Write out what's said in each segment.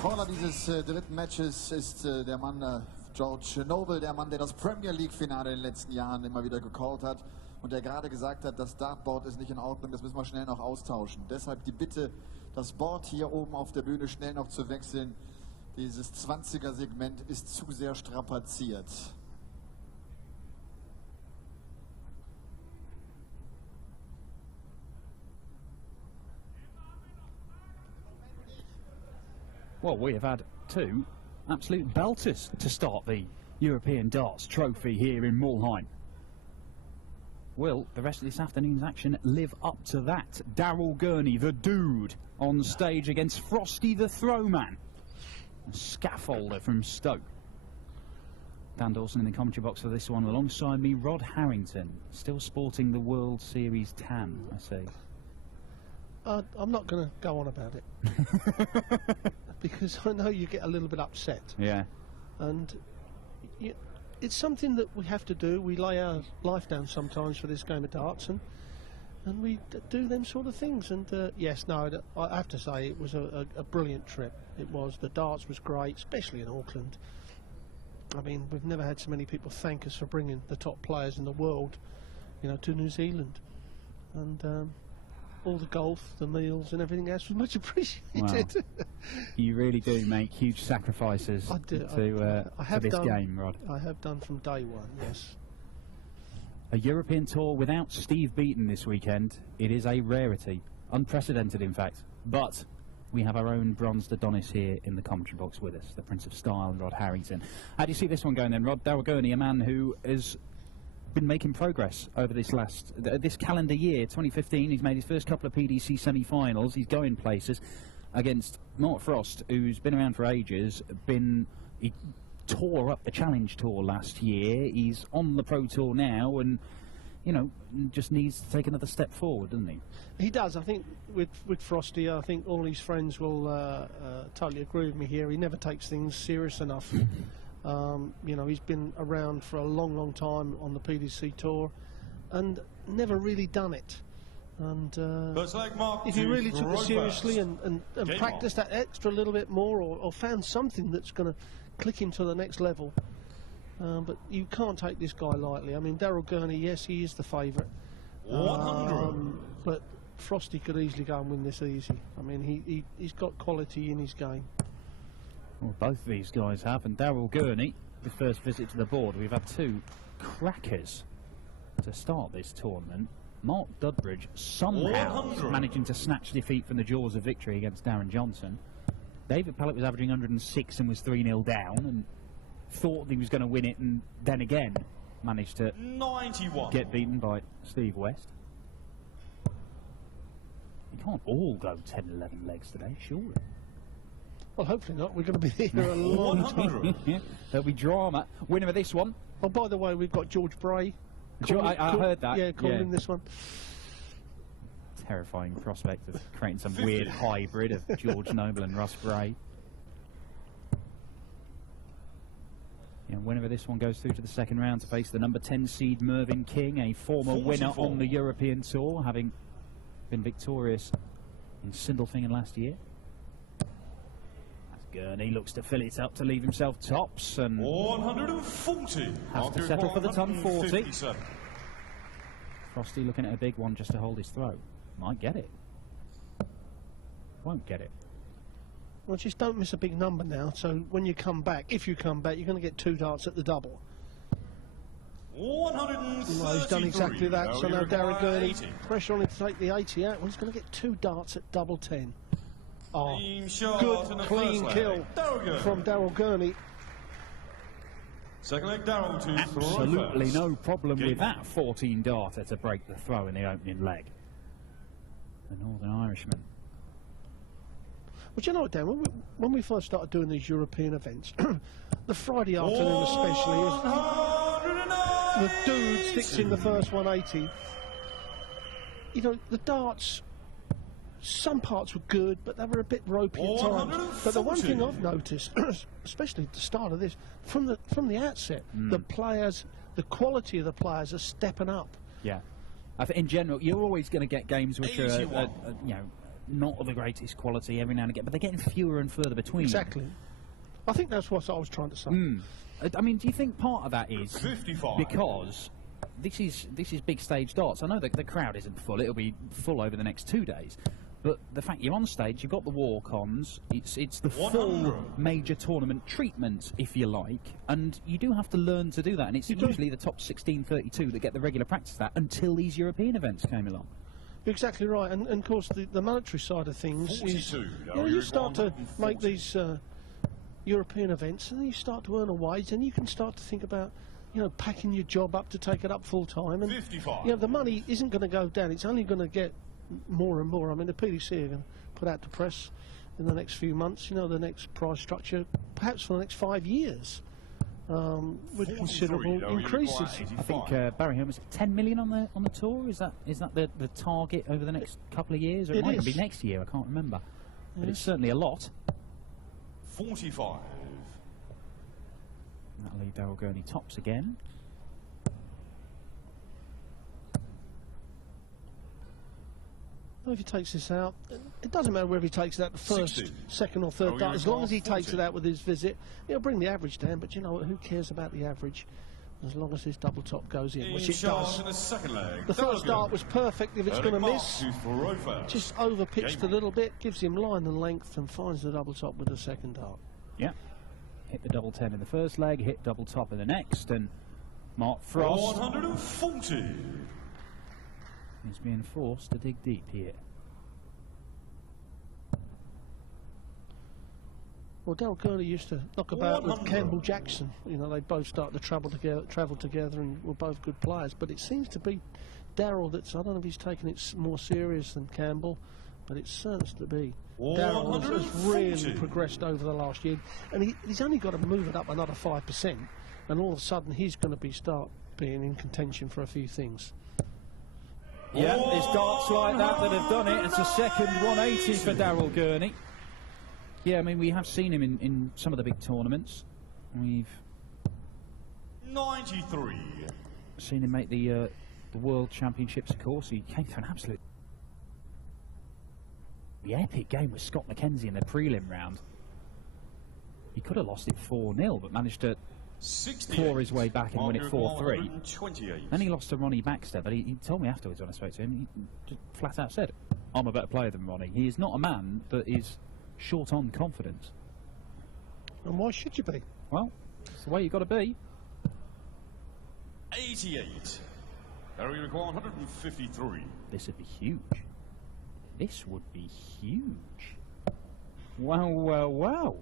Caller dieses dritten Matches ist der Mann George Noble, der Mann, der das Premier League Finale in den letzten Jahren immer wieder gecallt hat und der gerade gesagt hat, das Dartboard ist nicht in Ordnung, das müssen wir schnell noch austauschen. Deshalb die Bitte, das Board hier oben auf der Bühne schnell noch zu wechseln. Dieses 20er Segment ist zu sehr strapaziert. Well, we have had two absolute belters to start the European Darts Trophy here in Mulheim. Will the rest of this afternoon's action live up to that? Daryl Gurney, the dude, on stage against Frosty the Throwman, a scaffolder from Stoke. Dan Dawson in the commentary box for this one. Alongside me, Rod Harrington, still sporting the World Series tan, I see. I'm not going to go on about it. Because I know you get a little bit upset. Yeah. And it's something that we have to do. We lay our life down sometimes for this game of darts, and we do them sort of things. And yes, no, I have to say it was a brilliant trip. It was. The darts was great, especially in Auckland. I mean, we've never had so many people thank us for bringing the top players in the world, you know, to New Zealand. And all the golf, the meals and everything else was much appreciated. Wow. You really do make huge sacrifices to this game, Rod. I have done from day one, yes. A European tour without Steve Beaton this weekend. It is a rarity. Unprecedented, in fact. But we have our own bronzed Adonis here in the commentary box with us, the Prince of Style, Rod Harrington. How do you see this one going then, Rod? Daryl Gurney, a man who has been making progress over this calendar year, 2015. He's made his first couple of PDC semi-finals. He's going places against Mark Frost, who's been around for ages. He tore up the Challenge Tour last year. He's on the Pro Tour now, and you know, just needs to take another step forward, doesn't he? He does. I think with Frosty, I think all his friends will totally agree with me here. He never takes things serious enough. You know, he's been around for a long, long time on the PDC tour and never really done it. And if he really took it seriously and practiced that extra little bit more, or found something that's going to click him to the next level. But you can't take this guy lightly. I mean, Daryl Gurney, yes, he is the favourite. 100. But Frosty could easily go and win this easy. I mean, he's got quality in his game. Well, both of these guys have, and Daryl Gurney, the first visit to the board. We've had two crackers to start this tournament. Mark Dudbridge somehow managing to snatch defeat from the jaws of victory against Darren Johnson. David Pallett was averaging 106 and was 3-0 down, and thought he was going to win it, and then again managed to 91. Get beaten by Steve West. You can't all go 10-11 legs today, surely. Well, hopefully not. We're going to be here a long time. Yeah, there'll be drama. Winner of this one. Oh, by the way, we've got George Bray. I heard that. Yeah, calling this one. Terrifying prospect of creating some weird hybrid of George Noble and Russ Bray. Yeah, winner of this one goes through to the second round to face the number 10 seed Mervyn King, a former winner on the European Tour, having been victorious in Sindelfingen last year. Gurney looks to fill it up to leave himself tops, and 140 has to settle for the ton 40. Frosty looking at a big one just to hold his throat. Might get it. Won't get it. Well, just don't miss a big number now, so when you come back, if you come back, you're going to get 2 darts at the double. 133. Well, he's done exactly that, so now Daryl Gurney, pressure on him to take the 80 out. Well, he's going to get 2 darts at double 10. Oh, good, clean kill from Daryl Gurney. Second leg, Daryl to absolutely no problem with that 14 darter to break the throw in the opening leg. The Northern Irishman. Well, you know what, Dan, when we first started doing these European events, the Friday afternoon especially, if the dude sticks in the first 180, you know, the darts, some parts were good, but they were a bit ropey at times. But the one thing I've noticed, especially at the start of this, from the outset, the players, the quality of the players are stepping up. Yeah, I think in general you're always going to get games which are you know, not of the greatest quality every now and again, but they're getting fewer and further between. Exactly. I think that's what I was trying to say. I mean, do you think part of that is 55. because this is big stage darts? I know that the crowd isn't full; it'll be full over the next 2 days. But the fact you're on stage, you've got the walk-ons, it's the 100. full major tournament treatment, if you like, and you do have to learn to do that, and it's usually the top 16, 32 that get the regular practice of that until these European events came along. You're exactly right, and of course the monetary side of things is, 42. you start to make these European events, and then you start to earn a wage, and you can start to think about, packing your job up to take it up full time, and 55. the money isn't going to go down; it's only going to get more and more. I mean, the PDC are going to put out to press in the next few months, the next prize structure, perhaps for the next 5 years, with considerable increases. I think Barry Holmes 10 million on the tour. Is that the target over the next couple of years, or it might even be next year? I can't remember, but it's certainly a lot. 45. That'll leave Daryl Gurney tops again. Well, if he takes this out, it doesn't matter whether he takes it out the first, 60. second or third dart. As long as he takes 40. it out with his visit, it'll bring the average down. But you know what? Who cares about the average? As long as his double top goes in, which it does. In the second leg. The first dart was perfect. If it's going to miss, Rofa. just over pitched a little bit, gives him line and length, and finds the double top with the second dart. Yeah, hit the double 10 in the first leg, hit double top in the next, and Mark Frost 140. is being forced to dig deep here. Well, Daryl Gurney used to knock about with Campbell Jackson. They both started to travel together, and were both good players. But it seems to be Daryl that's, I don't know if he's taken it more serious than Campbell, but it seems to be. Daryl has really progressed over the last year, and he's only got to move it up another 5%, and all of a sudden he's going to start being in contention for a few things. Yeah, it's darts like that have done it. It's a second 180 for Daryl Gurney. Yeah, I mean, we have seen him in some of the big tournaments. We've 93. seen him make the World Championships, of course. He came to an absolute epic game with Scott McKenzie in the prelim round. He could have lost it 4-0, but managed to claw his way back and win it 4-3. Then he lost to Ronnie Baxter, but he told me afterwards when I spoke to him, he just flat out said, I'm a better player than Ronnie. He is not a man that is short on confidence. And why should you be? Well, it's the way you've got to be. 88. Now we require 153. This would be huge. This would be huge. Wow, wow, wow.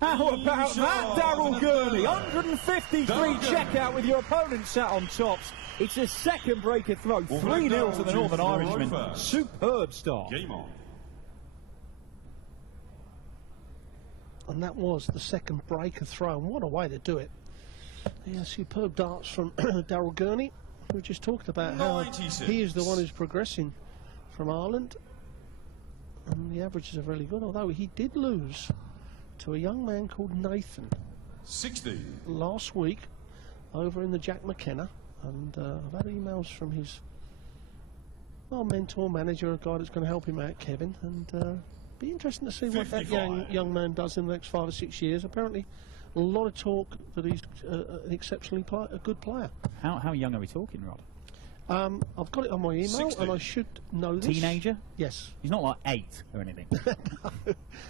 How about that, Daryl Gurney? 153 checkout with your opponent sat on tops. It's a second breaker throw. 3-0 to the Northern Irishman. Superb start. Game on. And that was the second breaker throw, and what a way to do it. Yeah, superb darts from Daryl Gurney. We just talked about how 96. he is the one who's progressing from Ireland, and the averages are really good, although he did lose to a young man called Nathan 60. last week over in the Jack McKenna, and I've had emails from his mentor, manager, a guy that's going to help him out, Kevin, and be interesting to see what that young man does in the next 5 or 6 years. Apparently a lot of talk that he's an exceptionally a good player. How young are we talking, Rod? I've got it on my email, 60. and I should know this. Teenager? Yes. He's not like 8 or anything.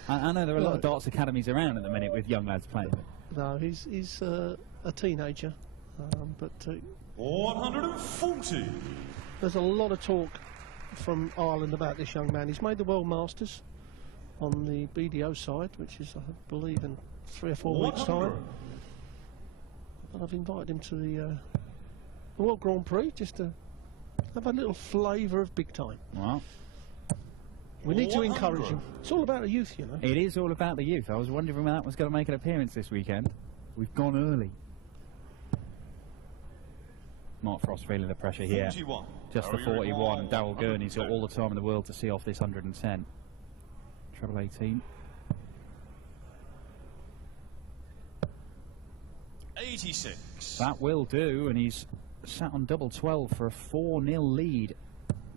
I know there are a lot of darts academies around at the minute with young lads playing. No, he's a teenager, but 140. there's a lot of talk from Ireland about this young man. He's made the World Masters on the BDO side, which is, I believe, in 3 or 4 weeks' time. And I've invited him to the World Grand Prix just to have a little flavour of big time. Wow. We need to encourage him. It's all about the youth, you know. It is all about the youth. I was wondering when that was going to make an appearance this weekend. We've gone early. Mark Frost feeling the pressure here. 41. Just the 41. Daryl Gurney's got all the time in the world to see off this 110. Treble 18. 86. That will do, and he's sat on double 12 for a 4-0 lead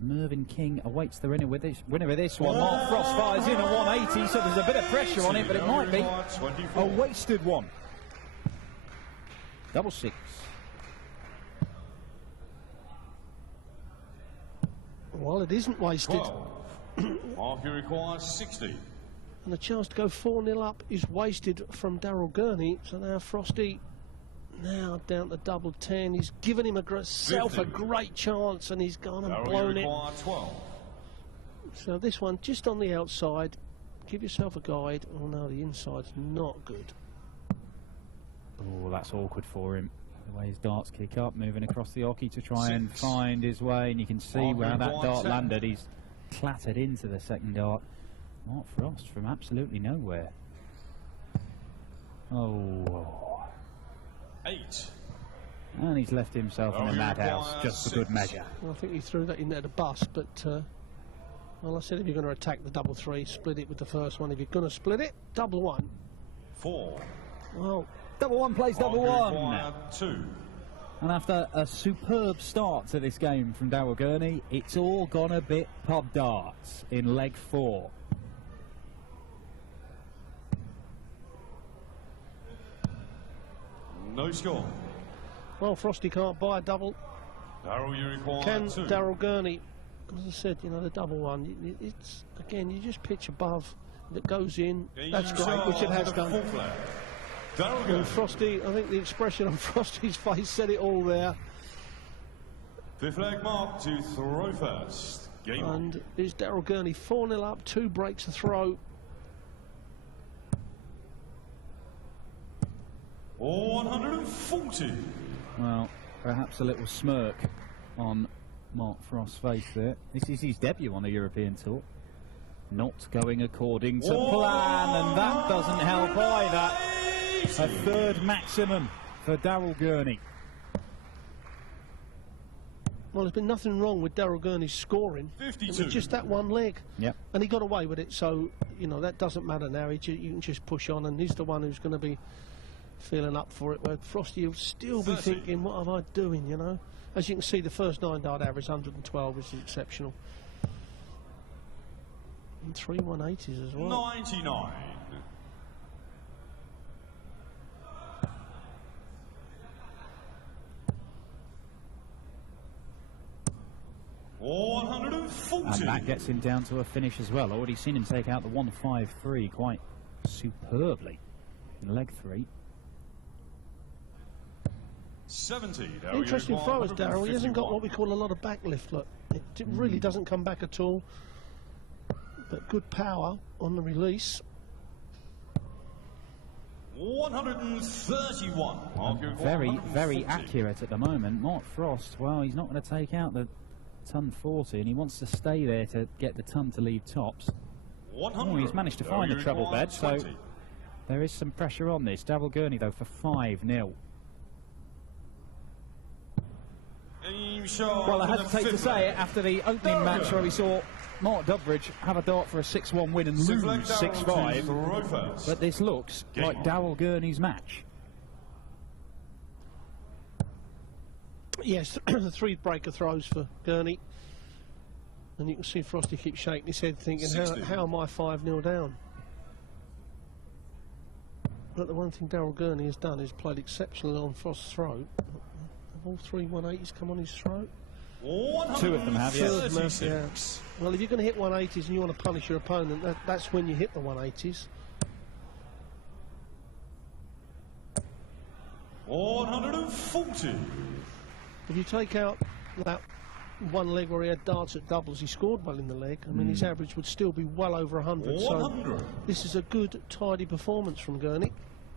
Mervyn King awaits the winner of this one. Mark Frost fires in a 180, so there's a bit of pressure on it, but it might be a wasted one. Double six. Well, it isn't wasted. Marker requires 60. And the chance to go 4-0 up is wasted from Daryl Gurney. So now Frosty, now down to double 10. He's given him a great chance, and he's gone and blown it. 12. So this one just on the outside. Give yourself a guide. Oh no, the inside's not good. Oh, that's awkward for him. The way his darts kick up, moving across the hockey to try and find his way, and you can see where that dart landed. He's clattered into the second dart. Mark Frost from absolutely nowhere. Oh. 8. And he's left himself in a madhouse just for good measure. Well, I think he threw that in at the bus, but well, I said if you're going to attack the double 3, split it with the first one. If you're going to split it, double 1. 4. Well, double 1 plays double 1. 2. And after a superb start to this game from Daryl Gurney, it's all gone a bit pub darts in leg 4. No score. Well, Frosty can't buy a double. Daryl, you require Can 2. Daryl Gurney? As I said, you know, the double one, it's, again, you just pitch above, that goes in, that's great, which it has done. And Frosty, I think the expression on Frosty's face said it all there. Fifth leg mark to throw first. Game on. And is Daryl Gurney 4-0 up, 2 breaks to throw. 140. Well, perhaps a little smirk on Mark Frost's face there. This is his debut on the European Tour. Not going according to plan, and that doesn't help either. A third maximum for Daryl Gurney. Well, there's been nothing wrong with Daryl Gurney's scoring. 52. It was just that one leg. Yep. And he got away with it, so, you know, that doesn't matter now. You can just push on, and he's the one who's going to be feeling up for it, where Frosty will still be thinking, what am I doing, you know? As you can see, the first 9 dart average, 112, which is exceptional. And 3 180s as well. 99. And that gets him down to a finish as well. Already seen him take out the 153 quite superbly in leg 3. 70. Interesting throwers, Daryl. He hasn't got what we call a lot of backlift. Look, it really doesn't come back at all. But good power on the release. 131. Very accurate at the moment. Mark Frost, well, he's not going to take out the ton 40, and he wants to stay there to get the ton to leave tops. Oh, he's managed to find the treble bed, so there is some pressure on this. Daryl Gurney, though, for 5-0. Well, I hesitate to say it after the opening match where we saw Mark Dubridge have a dart for a 6-1 win and lose 6-5, but this looks like Daryl Gurney's match. Yes, the 3 breaker throws for Gurney, and you can see Frosty keep shaking his head thinking, how am I 5-0 down? But the one thing Daryl Gurney has done is played exceptionally on Frost's throat. Have all 3 180s come on his throat? 2 of them have, yes. Yeah. Well, if you're going to hit 180s and you want to punish your opponent, that's when you hit the 180s. 140. If you take out that one leg where he had darts at doubles, he scored well in the leg. I mean, his average would still be well over 100. So this is a good, tidy performance from Gurney.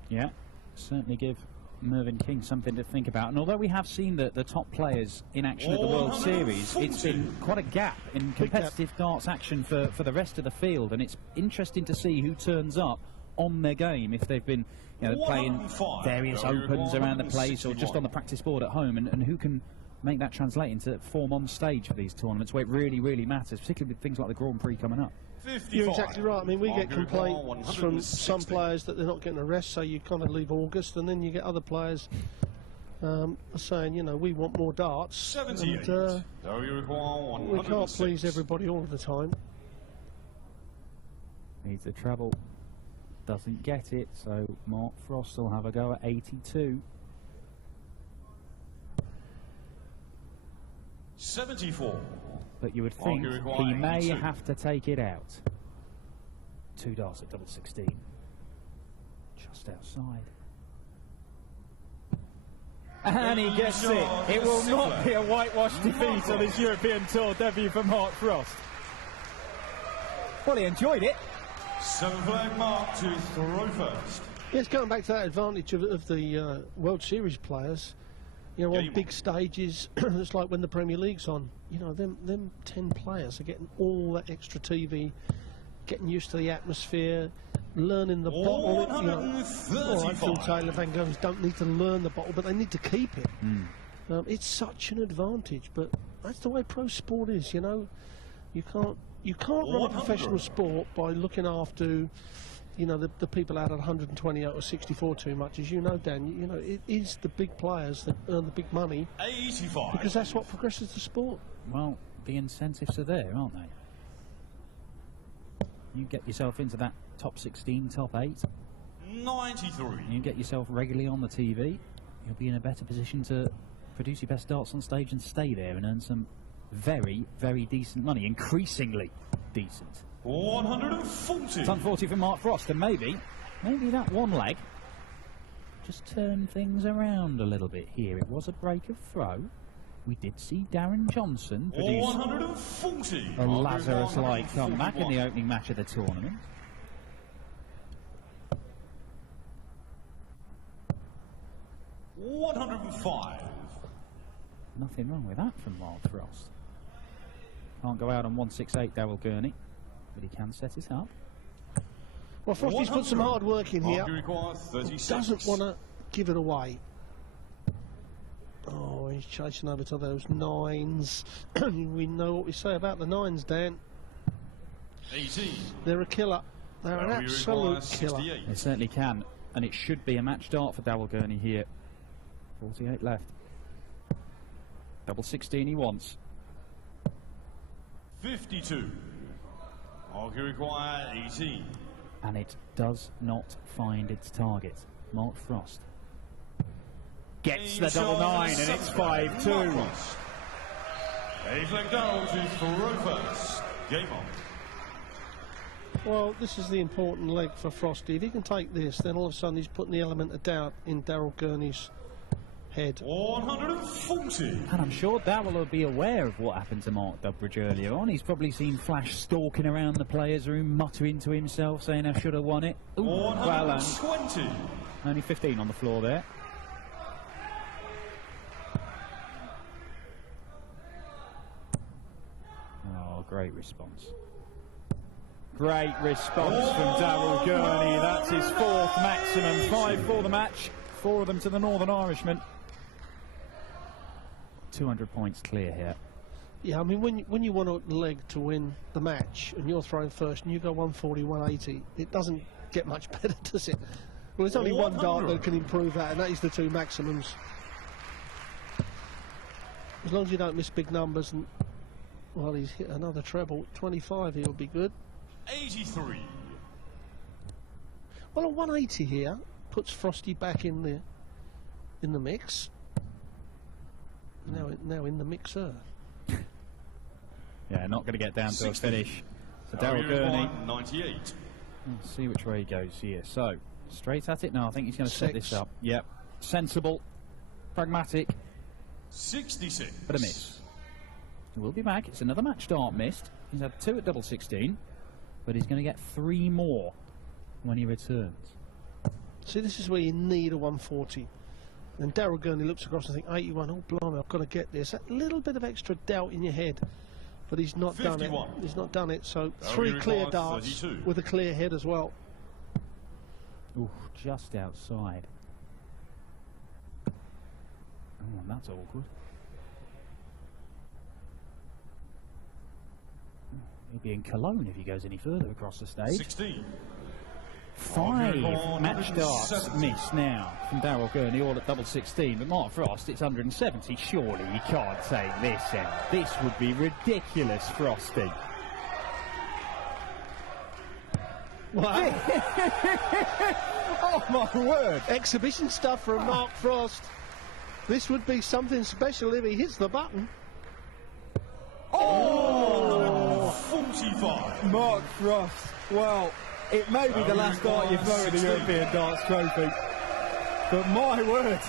Yeah, certainly give Mervyn King something to think about. And although we have seen the top players in action at the World Series, it's been quite a gap in competitive darts action for the rest of the field. And it's interesting to see who turns up on their game if they've been, you know, playing various opens around the place or just on the practice board at home, and who can make that translate into form on stage for these tournaments where it really matters, particularly with things like the Grand Prix coming up. 55. You're exactly right. I mean, we get complaints from some players that they're not getting a rest, so you kind of leave August, and then you get other players saying, you know, we want more darts. 78. And, Now you require we can't 106. please everybody all the time. Needs the treble. Doesn't get it, so Mark Frost will have a go at 82. 74. But you would think you require he may 82. have to take it out. 2 darts at double 16. Just outside. And he gets it. It will not be a whitewash defeat on his European Tour debut for Mark Frost. Well, he enjoyed it. 7 flag mark to throw first. Yes, going back to that advantage of the World Series players, you know, on Game big on. stages, it's like when the Premier League's on. You know, them 10 players are getting all that extra TV, getting used to the atmosphere, learning the bottle. You know, all right, Phil 135. Taylor, Van Gogh don't need to learn the bottle, but they need to keep it. It's such an advantage, but that's the way pro sport is. You know, you can't run a 100. professional sport by looking after, you know, the people out at 128 or 64 too much. As you know, Dan, you know, it is the big players that earn the big money, 85. because that's what progresses the sport. Well, the incentives are there, aren't they? You get yourself into that top 16, top 8, 93. and you get yourself regularly on the TV, you'll be in a better position to produce your best darts on stage and stay there and earn some very, very decent money, increasingly decent. 140. It's 140 for Mark Frost, and maybe that one leg just turn things around a little bit here. It was a break of throw. We did see Darren Johnson produce 140. a Lazarus-like comeback in the opening match of the tournament. $105. Nothing wrong with that from Mark Frost. Can't go out on 168, Darryl Gurney, but he can set it up. Well, Frosty's put some hard work in here. You require 36. Doesn't want to give it away. Oh, he's chasing over to those 9s. We know what we say about the 9s, Dan. 18. They're a killer. They're an Now you absolute require killer. 68. They certainly can, and it should be a match start for Darryl Gurney here. 48 left. Double 16 he wants. 52. You require 18. And it does not find its target. Mark Frost gets the double 9, and it's 5-2. A flag down to throw first. Game on. Well, this is the important leg for Frosty. If he can take this, then all of a sudden he's putting the element of doubt in Darryl Gurney's head. 140. And I'm sure Darryl will be aware of what happened to Mark Durbridge earlier on. He's probably seen Flash stalking around the players' room, muttering to himself, saying, I should have won it. Ooh, well, 120. only 15 on the floor there. Oh, great response. Great response from Darryl Gurney. That's his 4th maximum. 5 for the match. 4 of them to the Northern Irishman. 200 points clear here. Yeah, I mean, when you want a leg to win the match and you're throwing first and you go 140, 180, it doesn't get much better, does it? Well, there's only one dart that can improve that, and that is the 2 maximums. As long as you don't miss big numbers, and well, he's hit another treble. 25, he'll be good. 83. Well, a 180 here puts Frosty back in the mix. Now in the mixer. Yeah, not going to get down to a 60. finish. So Darryl Gurney, 98. let's see which way he goes here. So, straight at it now. I think he's going to set 6. this up. Yep. Sensible, pragmatic, 66. but a miss. He will be back. It's another match start missed. He's had 2 at double 16, but he's going to get 3 more when he returns. See, this is where you need a 140. And Darryl Gurney looks across and thinks, 81, oh blimey, I've got to get this. That little bit of extra doubt in your head. But he's not 51. done it. He's not done it. So Darryl 3 Gurney clear requires darts 32. with a clear head as well. Ooh, just outside. Oh, that's awkward. He'll be in Cologne if he goes any further across the stage. 16. 5 match darts missed now from Daryl Gurney, all at double 16. But Mark Frost, it's 170. Surely you can't take this out. This would be ridiculous, Frosty. Wow. Oh my word. Exhibition stuff from Mark Frost. This would be something special if he hits the button. Oh! 45. Mark Frost. Well, it may be the last dart you throw in the European Darts Trophy, but my word,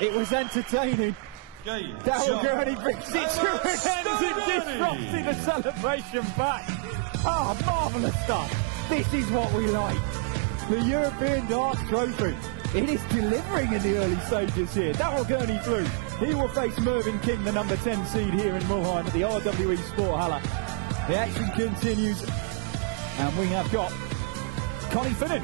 it was entertaining. Daryl Gurney brings it to an end and gives Frosty the celebration back. Ah, marvellous stuff. This is what we like. The European Darts Trophy. It is delivering in the early stages here. Daryl Gurney through. He will face Mervyn King, the number 10 seed here in Mulheim at the RWE Sport Halle. The action continues, and we have got Connie Finnan,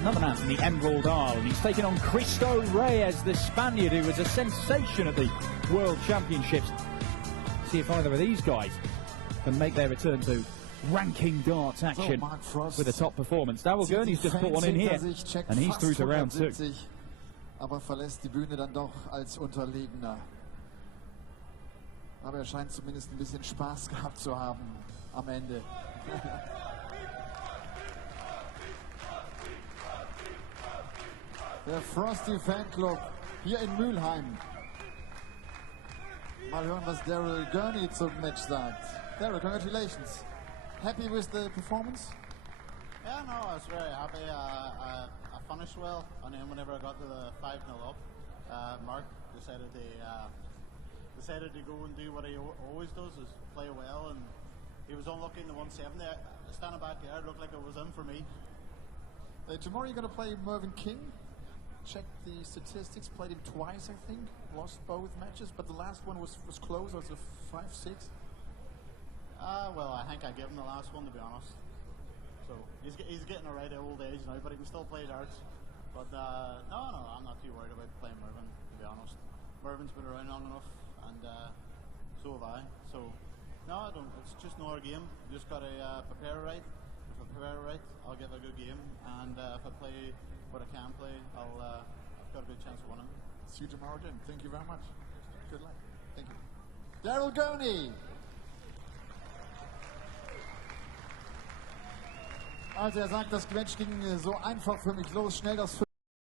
another man from the Emerald Isle, and he's taking on Cristo Reyes, the Spaniard, who was a sensation at the World Championships. See if either of these guys can make their return to ranking darts action with a top performance. Daryl Gurney's just put one in here, and he's through to round 2. Aber verlässt die Bühne dann doch als Unterlegener. Aber scheint zumindest ein bisschen Spaß gehabt zu haben am Ende. Der Frosty Fanclub hier in Mülheim. Mal hören, was Daryl Gurney zum Match sagt. Daryl, congratulations. Happy with the performance? Yeah, no, I was very happy. I finished well, and then whenever I got to the 5-0 up, Mark decided to go and do what he always does, is play well, and he was unlucky in the 170. Standing back there, it looked like it was in for me. Tomorrow you're going to play Mervyn King. Check the statistics, played him twice, I think. Lost both matches, but the last one was close. It was a 5-6. Well, I think I gave him the last one, to be honest. So he's getting a right old age now, but he can still play darts. But no, I'm not too worried about playing Mervyn, to be honest. Mervyn's been around long enough, and so have I. So no, I don't. It's just another game. You just got to prepare right. If I prepare right, I'll give a good game, and if I play what I can play, I've got a good chance of winning. See you tomorrow again. Thank you very much. Good luck. Thank you. Daryl Gurney. Also er sagt, das Match ging so einfach für mich los, schnell das